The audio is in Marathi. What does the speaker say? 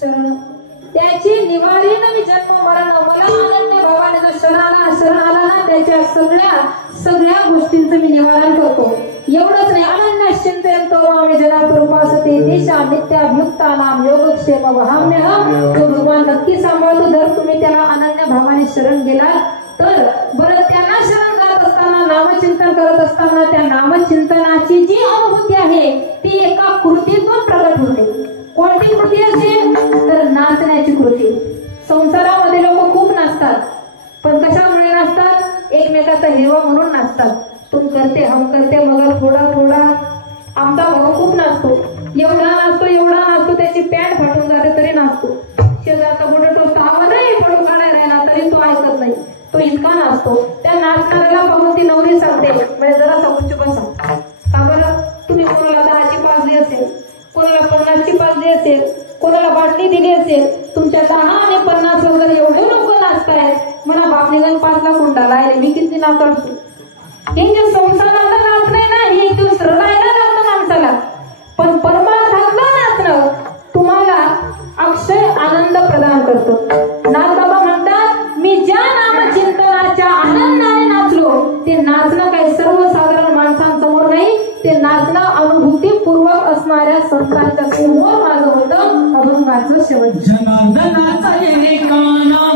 शरण त्याची निवारी नवी जन्म मरण मला अनन्य भावाने जो शरण आला ना त्याच्या सगळ्या गोष्टींचं मी निवारण करतो. एवढंच नाही अनन्य चिंतन तो आम्ही जनात रूपासते दिशा नित्याभ्युक्ता नाम योगक्षेम वहाम्य तो भगवान नक्की सांभाळतो. जर तुम्ही त्याला अनन्य भावाने शरण गेलात तर बरं त्यांना शरण जात असताना नामचिंतन करत असताना त्या नामचिंतनाची जी अनुभूती आहे ती एका कृतीतून प्रगट होते. कोणती कृती असेल तर नाचण्याची कृती. संसारामध्ये लोक खूप नाचतात पण कशामुळे नाचतात? एकमेकाचा हेवा म्हणून नाचतात. तुम करते हम करते मगर थोडा थोडा. आमचा भाऊ खूप नाचतो, एवढा नाचतो त्याची पॅन्ट फाटून जाते तरी नाचतो. शेजारचा मोठा टोचतो आवाज नाही फोटो काढायला ना तरी तो ऐकत नाही, तो इतका नाचतो. त्या नाचणाऱ्याला पाहून ती नवरी सांगते म्हणजे जरा समोरची बसा. का बरं? तुम्ही कोणाला 10ची पाजली असेल, कोणाला 50ची पाजली असेल, कोणाला बाटली दिली असेल, तुमच्या 10 आणि 50 वगैरे एवढे लोक नाचतायत मला बाप निघून 5 लाख उंटाला आहे मी किती नाचतो. हे जे संसाराला नाचणे ना हे दुसरं राहायला लागतं माणसाला. पण परमार्थातलं नाचणं तुम्हाला अक्षय आनंद प्रदान करतं. नाथबाबा म्हणतात मी ज्या नामचिंतनाच्या आनंदाने नाचलो ते नाचणं काही सर्वसाधारण माणसांसमोर नाही, ते नाचणं अनुभूतीपूर्वक असणाऱ्या संतांच्या समोर माझं होतं. अभंगाचं शेवट. जनार्दनाचा एकाना